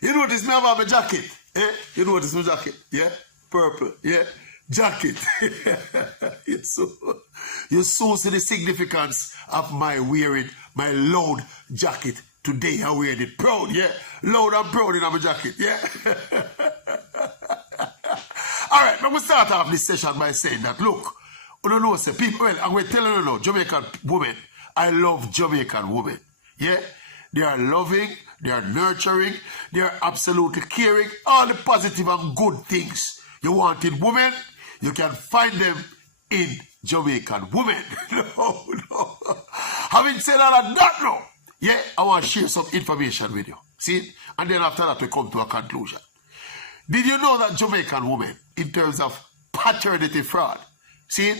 You notice me have a jacket? Eh? You notice my jacket? Yeah? Purple. Yeah? Jacket. You so see the significance of my wearing my loud jacket today. I wear it proud, yeah? Loud and proud in my jacket, yeah? Alright, but we start off this session by saying that, look, you don't know, say, people, well, I'm going to tell you now, Jamaican women, I love Jamaican women, yeah? They are loving, they are nurturing, they are absolutely caring, all the positive and good things you want in women, you can find them in Jamaican women. No. Having said all of that now, yeah, I want to share some information with you. See? And then after that, we come to a conclusion. Did you know that Jamaican women, in terms of paternity fraud, see,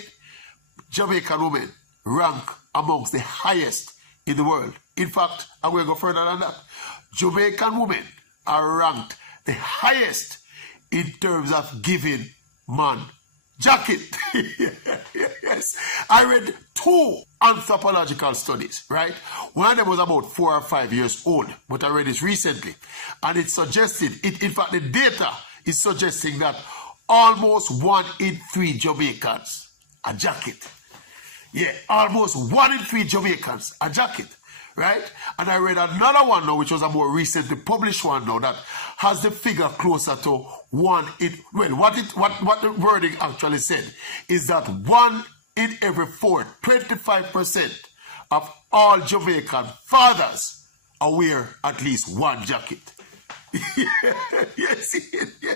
Jamaican women rank amongst the highest in the world. In fact, I'm going to go further than that. Jamaican women are ranked the highest in terms of giving man jacket. Yes. I read 2 anthropological studies, right? One of them was about 4 or 5 years old, but I read this recently. And it suggested, in fact, the data is suggesting that almost 1 in 3 Jamaicans a jacket. Yeah, almost 1 in 3 Jamaicans a jacket, right? And I read another one now, which was a more recently published one now, that has the figure closer to 1 in, well, what the wording actually said is that 1 in every 4, 25% of all Jamaican fathers wear at least 1 jacket. Yes, yeah.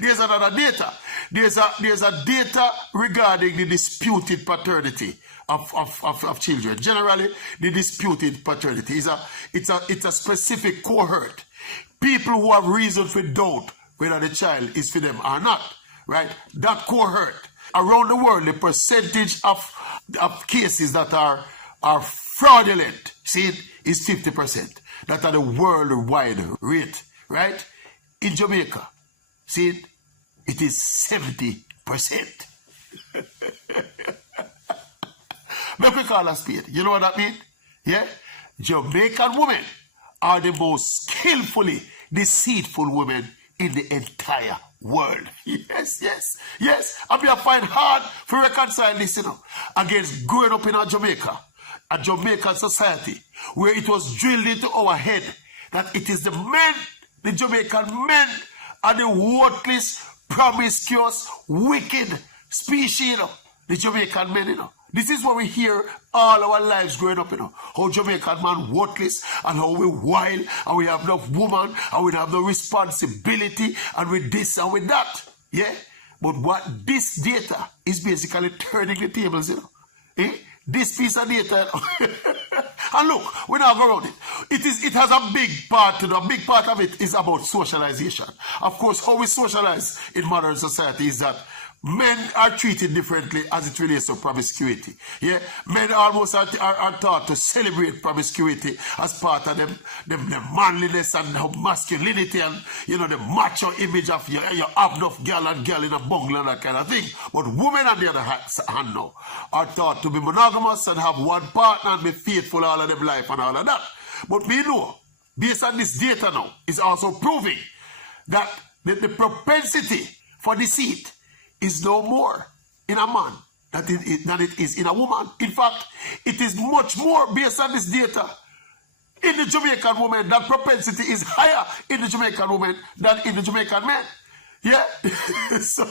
There's another data. There's a data regarding the disputed paternity of children. Generally, the disputed paternity is a specific cohort. People who have reason to doubt whether the child is for them or not, right? That cohort around the world, the percentage of cases that are fraudulent, see, is 50%. That are the worldwide rate, right? In Jamaica, see, it is 70%. Make we call a spade. You know what that means? Yeah? Jamaican women are the most skillfully deceitful women in the entire world. Yes. And we find hard to reconcile this, against growing up in a Jamaican society, where it was drilled into our head that it is the men, the Jamaican men, are the worthless, promiscuous, wicked species, the Jamaican men, This is what we hear all our lives growing up, How Jamaican man worthless, and how we wild, and we have enough woman, and we have no responsibility, and with this and with that. Yeah? But what this data is basically turning the tables, This piece of data, and look, we now go around it. It has a big part to it. A big part of it is about socialization. Of course, how we socialize in modern society is that men are treated differently as it relates to promiscuity. Yeah, men almost are taught to celebrate promiscuity as part of them manliness and masculinity and the macho image of you have enough girl and girl in a bungle and that kind of thing. But women on the other hand now are taught to be monogamous and have one partner and be faithful all of their life and all of that. But we know, based on this data now, is also proving that the propensity for deceit is no more in a man than it is in a woman. In fact, it is much more based on this data in the Jamaican woman. That propensity is higher in the Jamaican woman than in the Jamaican men. Yeah? So,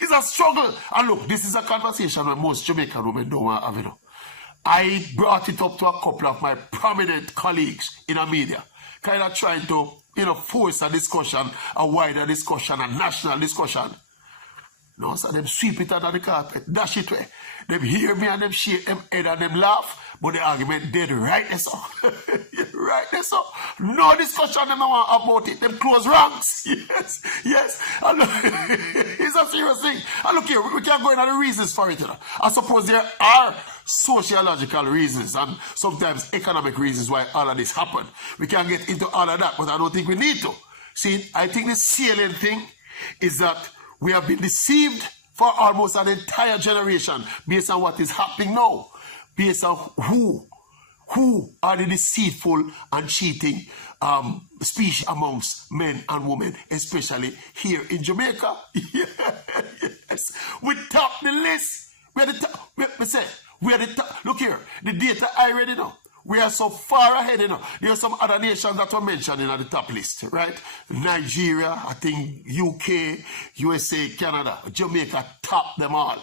it's a struggle. And look, this is a conversation that most Jamaican women don't want to have, I brought it up to a couple of my prominent colleagues in the media, kind of trying to, force a discussion, a wider discussion, a national discussion. No, so them sweep it under the carpet, dash it away. Them hear me and them shake them head and them laugh, but the argument dead right there, so. Right there, so. No discussion them want about it. Them close ranks. Yes. And look, it's a serious thing. And look here, we can't go into the reasons for it. I suppose there are sociological reasons and sometimes economic reasons why all of this happened. We can't get into all of that, but I don't think we need to. See, I think the salient thing is that we have been deceived for almost an entire generation based on what is happening now, based on who who are the deceitful and cheating species amongst men and women, especially here in Jamaica. Yes, we top the list. We are the top. We are the top. Look here, the data I already know. We are so far ahead, you know. There are some other nations that were mentioned in the top list, right? Nigeria, I think UK, USA, Canada, Jamaica, top them all.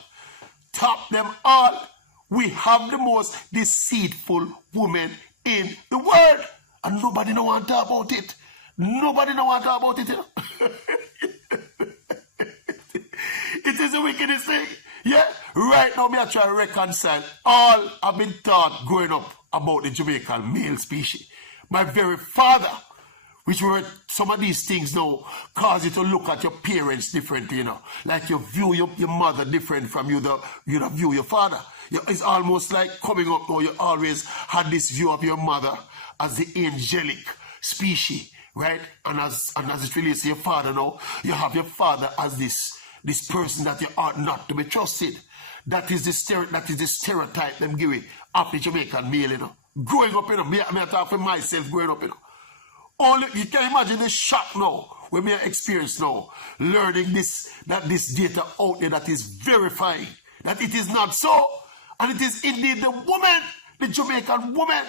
Top them all. We have the most deceitful women in the world. And nobody don't want to talk about it. Nobody don't want to talk about it, you know. It is the wickedest thing. Yeah, right now, me I try to reconcile all I've been taught growing up about the Jamaican male species. My very father, which were some of these things now, cause you to look at your parents differently, you know. Like you view your mother different from you view your father. It's almost like coming up now, you always had this view of your mother as the angelic species, right? And as it relates to your father now, you have your father as this person that you ought not to be trusted. That is the stereotype them give of the Jamaican male, you know. Growing up, you know, me I talk for myself growing up, you know. Only you can imagine the shock now when we experience now, learning that this data out there that is verifying that it is not so, and it is indeed the woman, the Jamaican woman,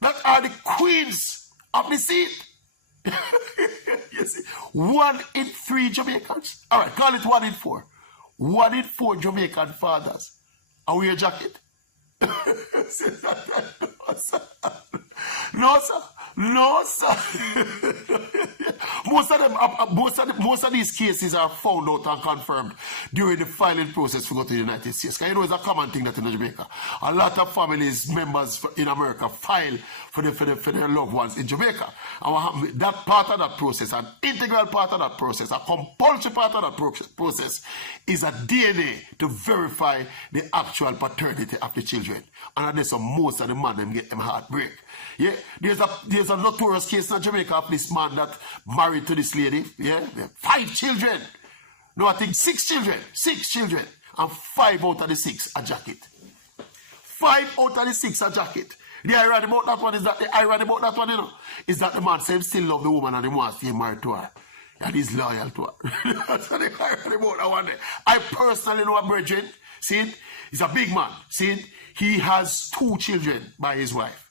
that are the queens of the seed. You see, 1 in 3 Jamaicans. All right, call it 1 in 4. 1 in 4 Jamaican fathers are wear a jacket. No, sir. No, sir. Most of these cases are found out and confirmed during the filing process to go to the United States. Because you know it's a common thing that in Jamaica. A lot of families, members in America file for their loved ones in Jamaica. And that part of that process, an integral part of that process, a compulsory part of that process is a DNA to verify the actual paternity of the children. And that's most of the man them get them heartbreak. Yeah, there's a notorious case in Jamaica of this man that married to this lady. Yeah, 5 children. No, I think 6 children. 6 children. And 5 out of the 6 a jacket. 5 out of the 6 a jacket. The irony about that one is that you know, is that the man said he still love the woman and he wants to stay married to her. And he's loyal to her. That's the irony about that one. I personally know a brethren. See it? He's a big man. See it? He has 2 children by his wife.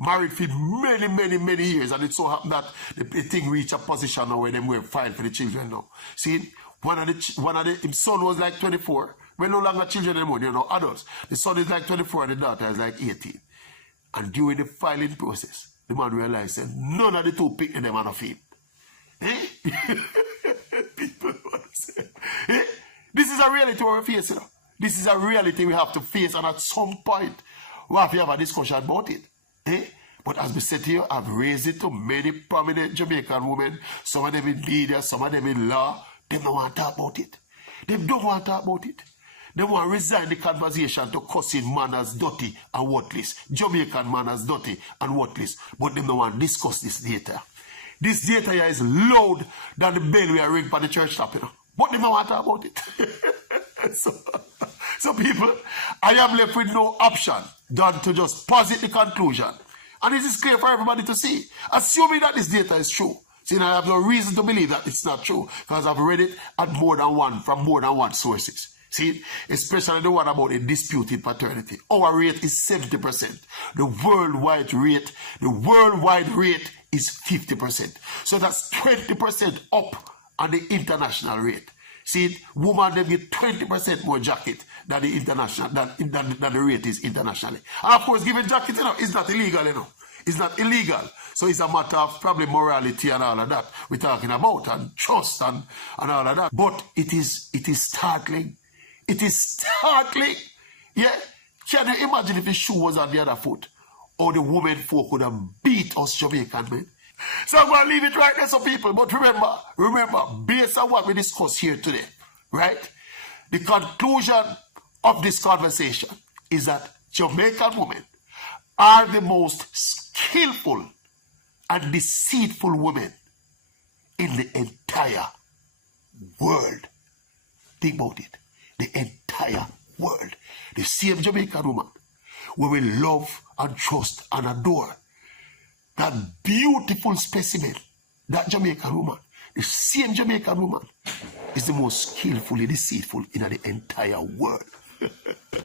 Married for many years, and it so happened that the thing reached a position now where they were filed for the children now. See, his son was like 24. We're no longer children anymore, you know, adults. The son is like 24 and the daughter is like 18. And during the filing process, the man realized that none of the 2 picked them out of him. Eh? People want to say, eh? This is a reality we're facing. You know? This is a reality we have to face, and at some point, we have to have a discussion about it. Eh? But as we said here, I've raised it to many prominent Jamaican women, some of them in media, some of them in law. They don't want to talk about it. They don't want to talk about it. They want to resign the conversation to cussing manners dirty and worthless. Jamaican manners dirty and worthless. But they don't want to discuss this data. This data here is loud than the bell we are ringing for the church top, you know. But they don't want to talk about it. So people, I am left with no option than to just posit the conclusion. And this is clear for everybody to see. Assuming that this data is true. See, I have no reason to believe that it's not true, because I've read it from more than one sources. See, especially the one about a disputed paternity. Our rate is 70%. The worldwide rate is 50%. So that's 20% up on the international rate. See, women they get 20% more jacket than the international than the rate is internationally. And of course, giving jacket, you know, is not illegal, you know. It's not illegal. So it's a matter of probably morality and all of that we're talking about, and trust and all of that. But it is startling. It is startling. Yeah. Can you imagine if the shoe was on the other foot? Or the women folk would have beat us Jamaican men. So I'm going to leave it right there, some people. But remember, based on what we discussed here today, right? The conclusion of this conversation is that Jamaican women are the most skillful and deceitful women in the entire world. Think about it. The entire world. The same Jamaican woman we will love and trust and adore. That beautiful specimen, that Jamaican woman, the same Jamaican woman, is the most skillfully deceitful in the entire world.